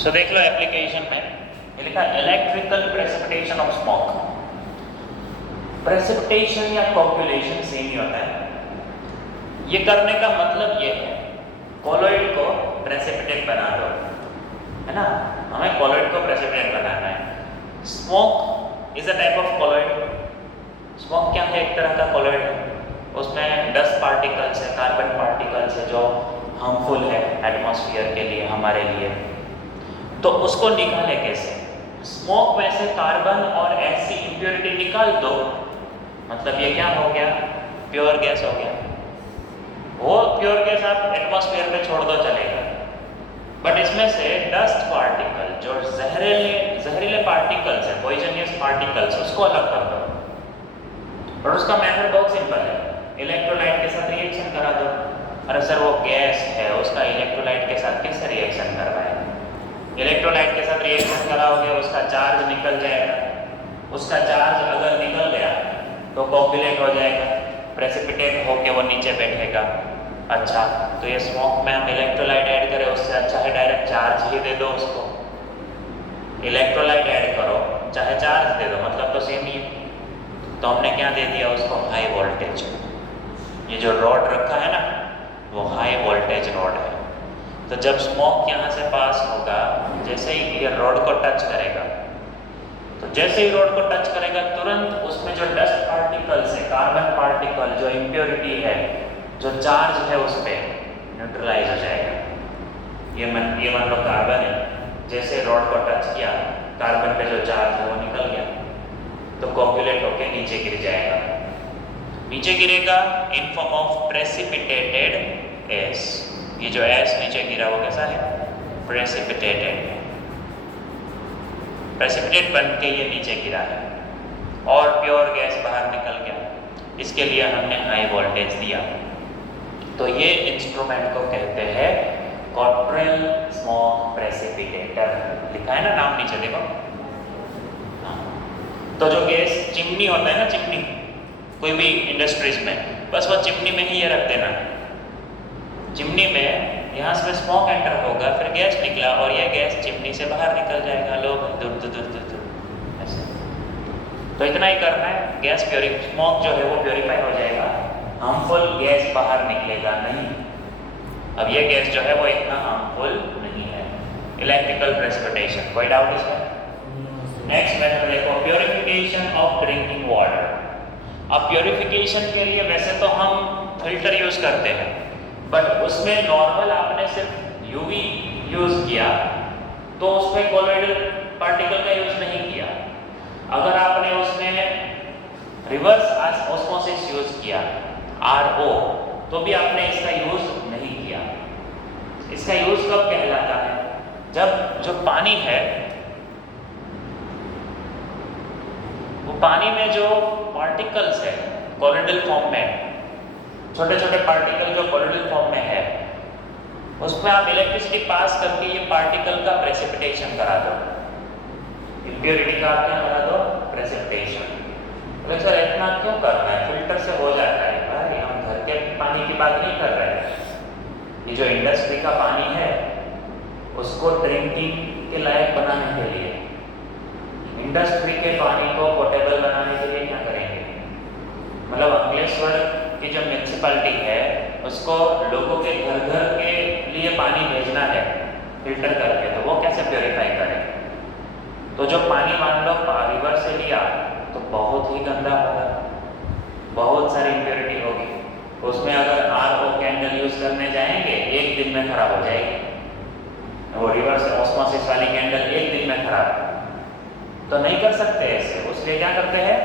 सो देख लो एप्लीकेशन में ये लिखा electrical precipitation of smoke. Precipitation या कोगुलेशन सेम ही होता है। ये करने का मतलब ये है कोलॉइड को प्रेसिपिटेट बना दो, है ना, हमें कोलॉइड को प्रेसिपिटेट बनाना है। Smoke is a type of colloid. Smoke क्या है? एक तरह का कोलॉइड है, उसमें डस्ट पार्टिकल्स है, कार्बन पार्टिकल्स है जो हार्मफुल है एटमॉस्फेयर के लिए, हमारे लिए। तो उसको निकाले कैसे? स्मोक में से कार्बन और ऐसी इम्प्योरिटी निकाल दो, मतलब ये क्या हो गया? प्योर गैस हो गया। वो प्योर गैस आप एटमॉस्फेयर में छोड़ दो चलेगा, बट इसमें से डस्ट पार्टिकल जो जहरीले पार्टिकल्स है, पॉइजनियस पार्टिकल्स, उसको अलग कर दो। और उसका मेथड बहुत सिंपल है, इलेक्ट्रोलाइट के साथ रिएक्शन करा दो। अरे सर वो गैस है, उसका इलेक्ट्रोलाइट के साथ कैसे रिएक्शन करवाएं? इलेक्ट्रोलाइट के साथ रिएक्शन कराओगे उसका चार्ज निकल जाएगा। उसका चार्ज अगर निकल गया तो कोगुलेट हो जाएगा, प्रेसिपिटेट होके वो नीचे बैठेगा। अच्छा, तो ये स्मोक में हम इलेक्ट्रोलाइट ऐड करें, उससे अच्छा है डायरेक्ट चार्ज ही दे दो उसको। इलेक्ट्रोलाइट ऐड करो चाहे चार्ज दे दो, मतलब तो सेम ही है। तो हमने क्या दे दिया उसको? High voltage. ये जो रॉड रखा है ना, वो हाई वोल्टेज रॉड है। तो जब स्मोक यहाँ से पास होगा, जैसे ही ये रॉड को टच करेगा, तो जैसे ही रॉड को टच करेगा तुरंत उसमें जो डस्ट पार्टिकल्स है, कार्बन पार्टिकल, जो इम्प्योरिटी है, जो चार्ज है, उस पर न्यूट्रलाइज हो जाएगा। ये मान लो कार्बन है, जैसे रॉड को टच किया, कार्बन पे जो चार्ज है वो निकल गया, तो कोगुलेट होके नीचे गिर जाएगा। नीचे गिरेगा in form of precipitated S. ये जो एस नीचे गिरा वो कैसा है? प्रेसिपिटेटेड। प्रेसिपिटेट बन के ये नीचे गिरा है और प्योर गैस बाहर निकल गया। इसके लिए हमने हाई वोल्टेज दिया। तो ये इंस्ट्रूमेंट को कहते हैं कॉट्रेल स्मोक प्रेसिपिटेटर। लिखा है ना नाम नीचे, देखो। तो जो गैस चिमनी होता है ना, चिमनी कोई भी इंडस्ट्रीज में, बस वो चिमनी में ही ये रख देना। चिमनी में यहाँ से स्मोक एंटर होगा, फिर गैस निकला और यह गैस चिमनी से बाहर निकल जाएगा। लोग दूर दूर दूर दूर दूर ऐसे। तो इतना ही करना है, गैस स्मोक जो है वो प्योरीफाई हो जाएगा, हार्मफुल गैस बाहर निकलेगा नहीं। अब ये गैस जो है वो इतना हार्मफुल नहीं है। इलेक्ट्रिकल प्रेसिपिटेशन, कोई डाउट इसमें? नेक्स्ट मेथड देखो, प्योरिफिकेशन ऑफ ड्रिंकिंग वाटर। अब प्योरिफिकेशन के लिए वैसे तो हम फिल्टर यूज करते हैं, बट उसमें नॉर्मल आपने सिर्फ यूवी यूज किया तो उसमें कोलॉइडल पार्टिकल का यूज नहीं किया। अगर आपने उसमें रिवर्स ऑस्मोसिस यूज किया, RO, तो भी आपने इसका यूज नहीं किया। इसका यूज कब कहलाता है? जब जो पानी है, वो पानी में जो पार्टिकल्स है कोलॉइडल फॉर्म में, छोटे छोटे पार्टिकल जो कोलॉइडल फॉर्म में है, उसमें आप इलेक्ट्रिसिटी पास करके ये पार्टिकल का प्रेसिपिटेशन करा दो। इम्प्योरिटी का क्या करा दो? प्रेसिपिटेशन। बोले सर इतना क्यों करना है, फिल्टर से हो जाता है। भाई हम घर के पानी की बात नहीं कर रहे हैं। ये जो इंडस्ट्री का पानी है उसको ड्रिंकिंग के लायक बनाने के लिए, इंडस्ट्री के पानी को पोर्टेबल बनाने के लिए क्या करेंगे? मतलब अंकलेश्वर की जो म्यूनसिपैलिटी है उसको लोगों के घर घर के लिए पानी भेजना है फिल्टर करके, तो वो कैसे प्योरीफाई करें? तो जो पानी मान लो रिवर से लिया तो बहुत ही गंदा होगा, बहुत सारी इम्प्योरिटी होगी। उसमें अगर RO कैंडल यूज करने जाएंगे एक दिन में खराब हो जाएगी। वो रिवर्स ऑस्मोसिस वाली कैंडल एक दिन में खराब, तो नहीं कर सकते ऐसे। उसलिए क्या करते हैं,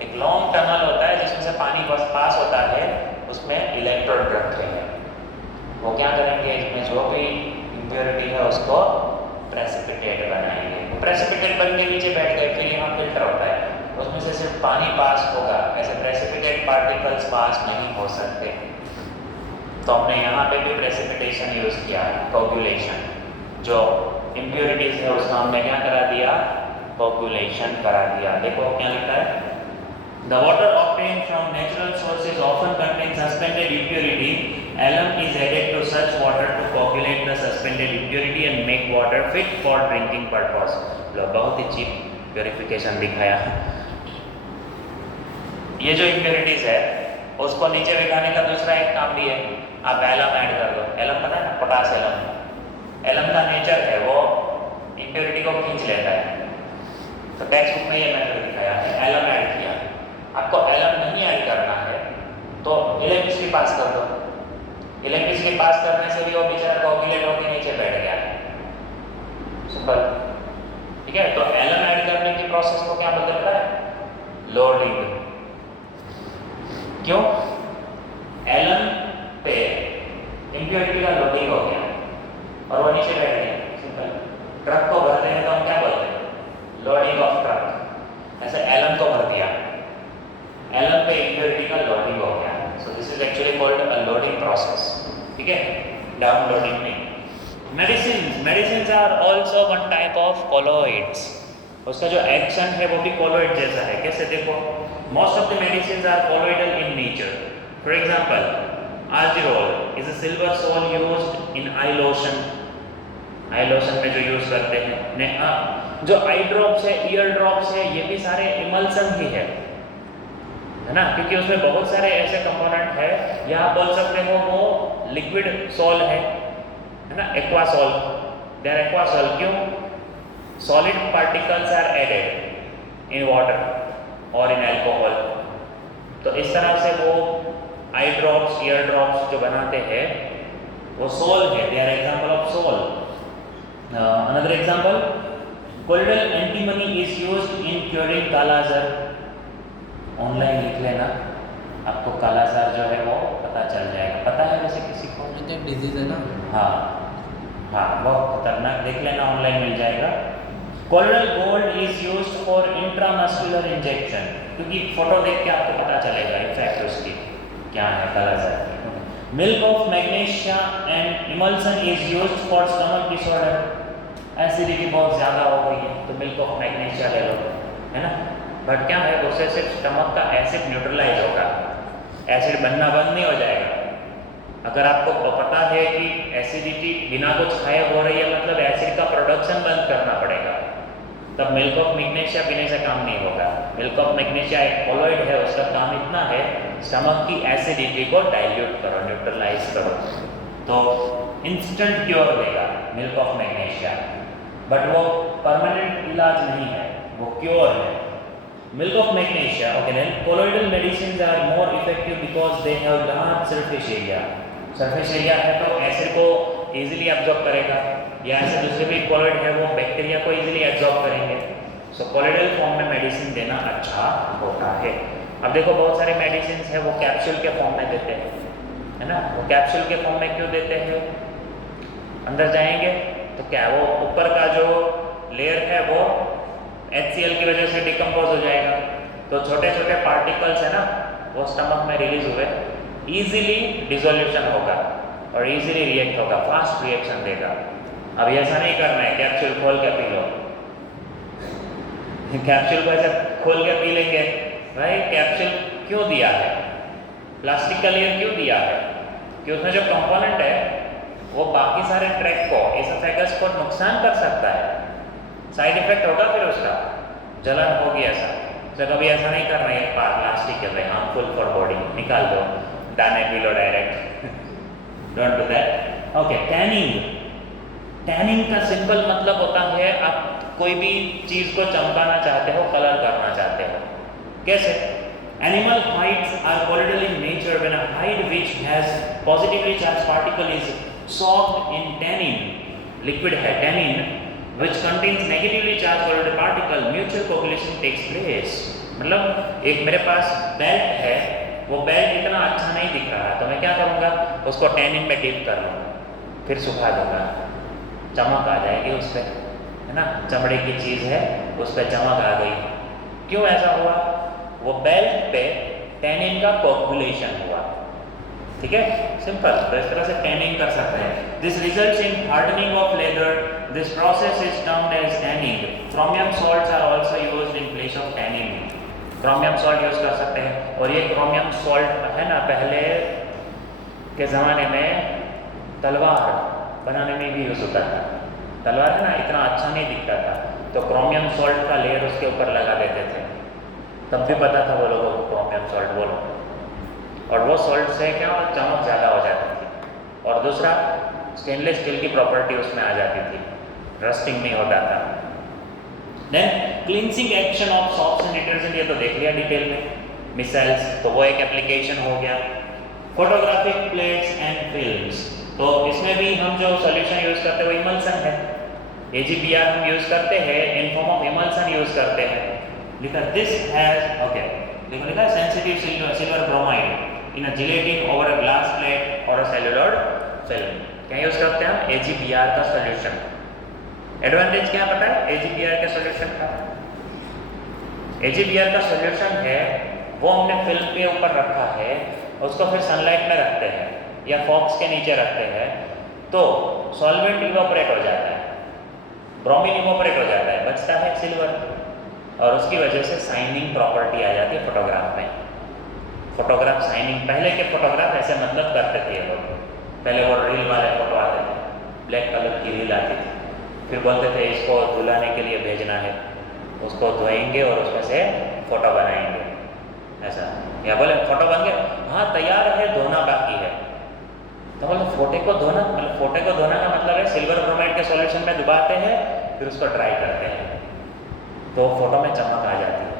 एक लॉन्ग टनल होता है जिसमें से पानी पास होता है, उसमें इलेक्ट्रोड रखते हैं। वो क्या करेंगे, इसमें जो भी इम्प्योरिटी है उसको प्रेसिपिटेट बनाएंगे। प्रेसिपिटेट बन के नीचे बैठ गए, फिर यहाँ फिल्टर होता है, उसमें से सिर्फ पानी पास होगा, ऐसे प्रेसिपिटेट पार्टिकल्स पास नहीं हो सकते। तो हमने यहाँ पे भी प्रेसिपिटेशन यूज किया, कोगुलेशन। जो इम्प्योरिटीज है उसका हमने क्या करा दिया? कोगुलेशन करा दिया। देखो क्या लिखा है, The water obtained from natural sources often contains suspended impurity alum is added to such water to coagulate the suspended impurity and make water fit for drinking purpose. लो बहुत ही चीप प्योरिफिकेशन दिखाया। ये जो इम्प्योरिटीज है उसको नीचे भिगाने का दूसरा एक काम भी है, आप एलम ऐड कर दो। एलम पता है ना, पोटास एलम। एलम का नेचर है वो इम्प्योरिटी को खींच लेता है, तो टेक्स्ट बुक में ये मैंने दिखाया है, एलम ऐड किया। आपको एलम नहीं ऐड करना है तो इलेक्ट्रिसिटी पास कर दो। इलेक्ट्रिसिटी पास करने से भी वो बेचारा कोगुलेट होकर नीचे बैठ गया, सिंपल, ठीक है। तो एलम ऐड करने की प्रोसेस को क्या बोलते हैं, लोडिंग। क्यों? एलम पे इम्प्योरिटी का लोडिंग हो गया और वो नीचे बैठ गया, सिंपल। ट्रक को भरते हैं तो हम क्या बोलते हैं, लोडिंग ऑफ ट्रक। ऐसे एलम को भर दिया, एलम पे इम्प्योरिटी का लोडिंग हो गया, so this is actually called a loading process, ठीक है, डाउनलोडिंग नहीं। Medicine are also one type of colloids. उसका जो एक्शन है वो भी कोलोइड जैसा है। कैसे? देखो, most of the medicine are colloidal in nature. For example, argyrol is a silver sol used in eye lotion. Eye lotion में जो यूज करते हैं, जो आई ड्रॉप्स है, ईयर ड्रॉप्स है, ये भी सारे इमल्सन ही है ना, क्योंकि उसमें बहुत सारे ऐसे कंपोनेंट है, या आप बोल सकते हो वो लिक्विड सोल है ना, एक्वासोल। They are aquasol. क्यों? Solid particles are added in water और इन अल्कोहल। तो इस तरह से वो आई ड्रॉप्स, ईयर ड्रॉप्स जो बनाते हैं वो सोल है, they are example of sol. Another example, colloidal antimony is used in curing kala-azar. Online लिख लेना, आपको कालाजार जो है वो पता चल जाएगा। पता है वैसे किसी को? डिजीज है ना। हाँ हाँ, बहुत खतरनाक, देख लेना, ऑनलाइन मिल जाएगा। Colloidal gold is used for intramuscular injection, क्योंकि फोटो देख के आपको पता चलेगा इफेक्ट उसकी क्या है कालाजार। Milk of magnesia and emulsion is used for stomach disorder. Acidity बहुत ज़्यादा हो गई है तो मिल्क ऑफ मैग्नीशिया ले लो, है ना। बट क्या है, उससे सिर्फ स्टमक का एसिड न्यूट्रलाइज होगा, एसिड बनना बंद नहीं हो जाएगा। अगर आपको पता है कि एसिडिटी बिना कुछ खाए हो रही है, मतलब एसिड का प्रोडक्शन बंद करना पड़ेगा, तब मिल्क ऑफ मैग्नीशिया पीने से काम नहीं होगा। मिल्क ऑफ मैग्नीशिया एक कोलोइड है, उसका काम इतना है स्टमक की एसिडिटी को डाइल्यूट करो, न्यूट्रलाइज करो, तो इंस्टेंट क्योर देगा मिल्क ऑफ मैग्नीशिया। बट वो परमानेंट इलाज नहीं है, वो क्योर है। Milk of magnesia, okay, then colloidal medicines are more effective because they have large surface area. Surface area है तो एसिड को easily absorb करेगा, या ऐसे दूसरे भी colloid है वो बैक्टीरिया को easily absorb करेंगे। So colloidal form में मेडिसिन देना अच्छा होता है। अब देखो, बहुत सारे मेडिसिन है वो कैप्सूल के फॉर्म में देते हैं, है ना। वो कैप्सूल के फॉर्म में क्यों देते हैं? अंदर जाएंगे तो क्या वो ऊपर का जो लेयर है वो HCl की वजह से डिकम्पोज हो जाएगा, तो छोटे छोटे पार्टिकल्स है ना वो स्टमक में रिलीज हुए, इजीली डिसोल्यूशन होगा और इजीली रिएक्ट होगा, फास्ट रिएक्शन देगा। अब ऐसा नहीं करना है कैप्सूल खोल के पी लो। कैप्सूल को ऐसा खोल के पी लेंगे, भाई कैप्सूल क्यों दिया है, प्लास्टिक का लेयर क्यों दिया है? कि उसमें जो कंपोनेंट है वो बाकी सारे ट्रैक को, एसोफेगस को नुकसान कर सकता है, साइड इफेक्ट होगा, फिर उसका जलन होगी। ऐसा तो कभी ऐसा नहीं करना है, प्लास्टिक के हार्मफुल फॉर बॉडी, निकाल दो, दाने P low direct, don't do that. Okay, tanning. Tanning का सिंपल मतलब होता है आप कोई भी चीज़ को चमकाना चाहते हो, कलर करना चाहते हो। कैसे? Animal hides are colloidal in nature when a hide which has positively charge particle is soaked in tannin, liquid है tannin, which contains negatively charged colloidal particle, mutual coagulation takes place। मतलब एक मेरे पास belt है, वो belt इतना अच्छा नहीं दिख रहा है, तो मैं क्या करूँगा, उसको टैनिन में डिप कर लूँगा, फिर सुखा दूँगा, चमक आ जाएगी उस पर, है ना। चमड़े की चीज़ है, उस पर चमक आ गई। क्यों ऐसा हुआ? वो बेल्ट पे टैनिन का कोगुलेशन हुआ, ठीक है, सिंपल। तो इस तरह से टैनिंग कर सकते हैं। This results in hardening of leather. This process is termed as tanning. Chromium salts are also used in place of tanning. Chromium salt use कर सकते हैं, और ये क्रोमियम सॉल्ट है ना, पहले के ज़माने में तलवार बनाने में भी यूज़ होता था। तलवार है ना, इतना अच्छा नहीं दिखता था, तो क्रोमियम सॉल्ट का लेयर उसके ऊपर लगा देते थे। तब भी पता था वो लोगों को क्रोमियम सॉल्ट बोलो, और वो सॉल्ट से क्या चमक ज़्यादा हो जाती थी। और दूसरा, स्टेनलेस स्टील की प्रॉपर्टी उसमें आ जाती थी, रस्टिंग नहीं होता था। Then cleansing action of soaps and detergent, ये तो देख लिया डिटेल में। मिसाइल्स, तो वो एक एप्लीकेशन हो गया। फोटोग्राफिक प्लेट्स एंड फिल्म्स, तो इसमें भी हम जो सॉल्यूशन यूज़ करते हैं वो इमल्सन है। AgBr हम यूज़ करते हैं, in form of emulsion use करते हैं। लिखा दिस हैज, ओके देखो लिखा है sensitive silver bromide in a gelatin over a glass plate और अ सेलुलॉइड फिल्म। क्या यूज़ करते हैं हम? AgBr का सॉल्यूशन। एडवांटेज क्या पता है AgBr के सॉल्यूशन का? AgBr का सॉल्यूशन है वो हमने फिल्म के ऊपर रखा है, उसको फिर सनलाइट में रखते हैं या फॉक्स के नीचे रखते हैं, तो सॉल्वेंट इवोपरेट हो जाता है, ब्रोमीन इवोपरेट हो जाता है, बचता है सिल्वर, और उसकी वजह से शाइनिंग प्रॉपर्टी आ जाती है फोटोग्राफ में। फोटोग्राफ शाइनिंग, पहले के फोटोग्राफ ऐसे मतलब करते थे लोग। पहले वो रील वाले फोटो आते थे, ब्लैक कलर की रील आती थी, फिर बोलते थे इसको धुलाने के लिए भेजना है, उसको धोएंगे और उसमें से फ़ोटो बनाएंगे, ऐसा। या बोले फ़ोटो बन गया, हाँ तैयार है, धोना बाकी है। तो मतलब फोटो को धोना, मतलब फोटो को धोना का मतलब है सिल्वर ब्रोमाइड के सॉल्यूशन में डुबाते हैं, फिर उसको ड्राई करते हैं, तो फोटो में चमक आ जाती है।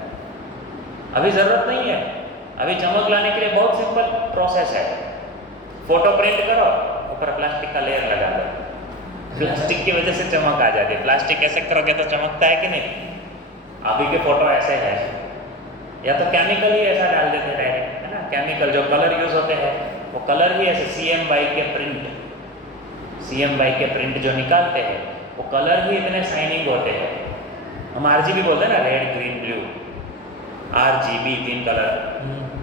अभी ज़रूरत नहीं है, अभी चमक लाने के लिए बहुत सिंपल प्रोसेस है। फोटो प्रिंट करो, ऊपर प्लास्टिक का लेयर लगा दो, प्लास्टिक की वजह से चमक आ जाती है। प्लास्टिक ऐसे करोगे तो चमकता है कि नहीं? अभी के फोटो ऐसे है, या तो केमिकल ही ऐसा डाल देते हैं डायरेक्ट, है ना। केमिकल जो कलर यूज होते हैं वो कलर ही ऐसे CMY के प्रिंट जो निकालते हैं वो कलर ही इतने शाइनिंग होते हैं। हम RGB बोलते हैं ना, red green blue, RGB 3 colour.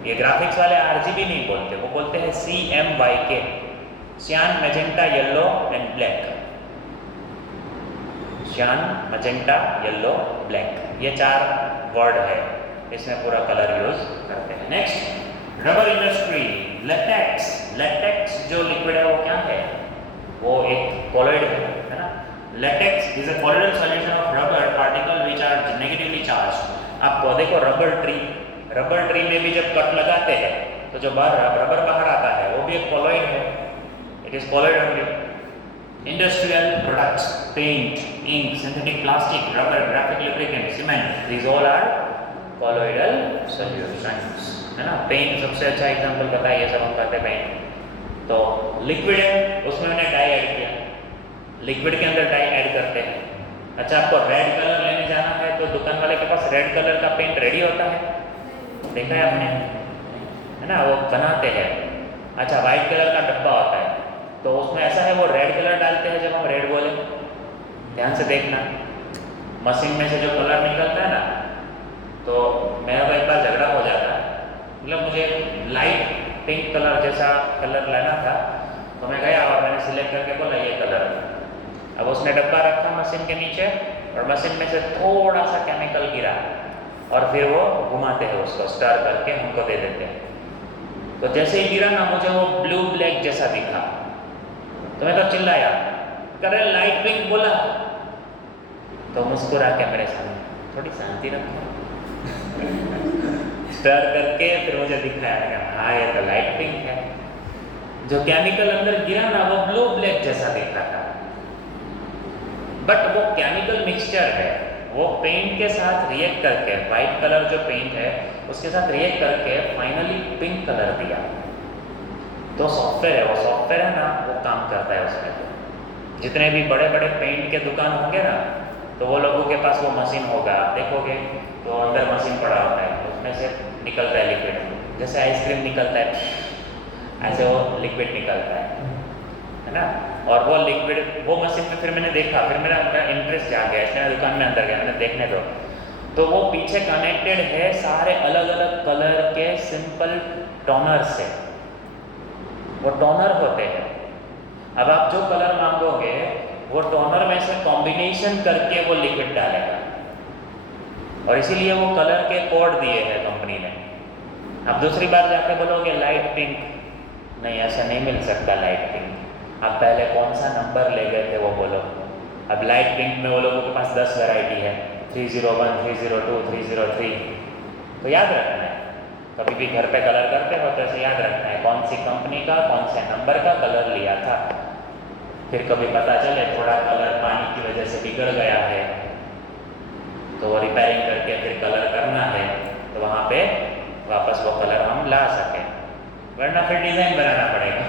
ये ग्राफिक्स वाले RGB नहीं बोलते, वो बोलते हैं CMYK, सियान, मैजेंटा, येलो एंड ब्लैक। सियान, मैजेंटा, येलो, ब्लैक, ये 4 वर्ड है, इसमें पूरा कलर यूज करते हैं। Next, rubber industry, latex. Latex जो लिक्विड है वो क्या है? वो एक कॉलॉइड है ना। Latex is a colloidal solution of rubber particle which are negatively charged. आप देखो रबर ट्री में भी जब कट लगाते हैं तो जो रबर बाहर आता है वो भी एक कॉलॉइड है, it is colloid only. Industrial products, paint, ink, synthetic plastic, rubber, graphic lubricant, cement, these all are colloidal solutions, है ना। पेंट सबसे अच्छा एग्जांपल पता है, ये सब हम करते पेंट। तो लिक्विड है, उसमें मैंने डाई ऐड किया, लिक्विड के अंदर डाई ऐड करते हैं। अच्छा, आपको रेड कलर लेने जाना है तो दुकान वाले के पास रेड कलर का पेंट रेडी होता है, देखा है आपने, है ना, वो बनाते हैं। अच्छा, वाइट कलर का डब्बा होता है, तो उसमें ऐसा है वो रेड कलर डालते हैं जब हम रेड बोले, ध्यान से देखना। मशीन में से जो कलर निकलता है ना, तो मेरा को एक बार झगड़ा हो जाता है, मतलब मुझे लाइट पिंक कलर जैसा कलर लेना था, तो मैं गया और मैंने सिलेक्ट करके बोला ये कलर। अब उसने डब्बा रखा मशीन के नीचे और मशीन में से थोड़ा सा केमिकल गिरा और फिर वो घुमाते हैं उसको, स्टर करके हमको दे देते हैं। तो जैसे ही गिरा ना, मुझे वो ब्लू ब्लैक जैसा दिखा, तो मैं तो चिल्लाया, करे लाइट पिंक बोला, तो मुस्कुरा के मेरे सामने, थोड़ी शांति रखो स्टर करके फिर मुझे दिखाया, हाँ ये तो लाइट पिंक है। जो केमिकल अंदर गिरा ना वो ब्लू ब्लैक जैसा दिख रहा था, बट वो केमिकल मिक्सचर है, वो पेंट के साथ रिएक्ट करके, वाइट कलर जो पेंट है उसके साथ रिएक्ट करके फाइनली पिंक कलर दिया। तो सॉफ्टवेयर है, वो सॉफ्टवेयर है ना, वो काम करता है उसमें। जितने भी बड़े बड़े पेंट के दुकान होंगे ना, तो वो लोगों के पास वो मशीन होगा, आप देखोगे तो अंदर मशीन पड़ा होता है, उसमें से निकलता है लिक्विड, जैसे आइसक्रीम निकलता है ऐसे वो लिक्विड निकलता है ना। और वो लिक्विड, वो मशीन में फिर मैंने देखा, फिर मेरा इंटरेस्ट जाग गया, इसलिए मैं दुकान में अंदर गया, मैंने देखने दो, तो वो पीछे कनेक्टेड है सारे अलग अलग कलर के सिंपल टोनर से, वो टोनर होते हैं। अब आप जो कलर मांगोगे वो टोनर में से कॉम्बिनेशन करके वो लिक्विड डालेगा, और इसीलिए वो कलर के कोड दिए हैं कंपनी ने। अब दूसरी बार जाके बोलोगे लाइट पिंक, नहीं, ऐसा नहीं मिल सकता लाइट पिंक। आप पहले कौन सा नंबर ले गए थे वो बोलो। अब लाइट पिंक में वो लोगों के पास 10 वैरायटी है, 301, 302, 303, तो याद रखना है। कभी भी घर पे कलर करते हो तो ऐसे याद रखना है कौन सी कंपनी का कौन से नंबर का कलर लिया था। फिर कभी पता चले थोड़ा कलर पानी की वजह से बिगड़ गया है तो वो रिपेयरिंग करके फिर कलर करना है, तो वहाँ पे वापस वो कलर हम ला सकें, वरना फिर डिज़ाइन बनाना पड़ेगा,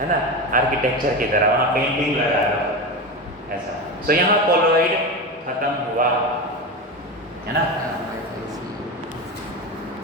है ना, आर्किटेक्चर की तरह वहाँ पेंटिंग लगा दो ऐसा। सो यहाँ कोलोइड खत्म हुआ, है ना।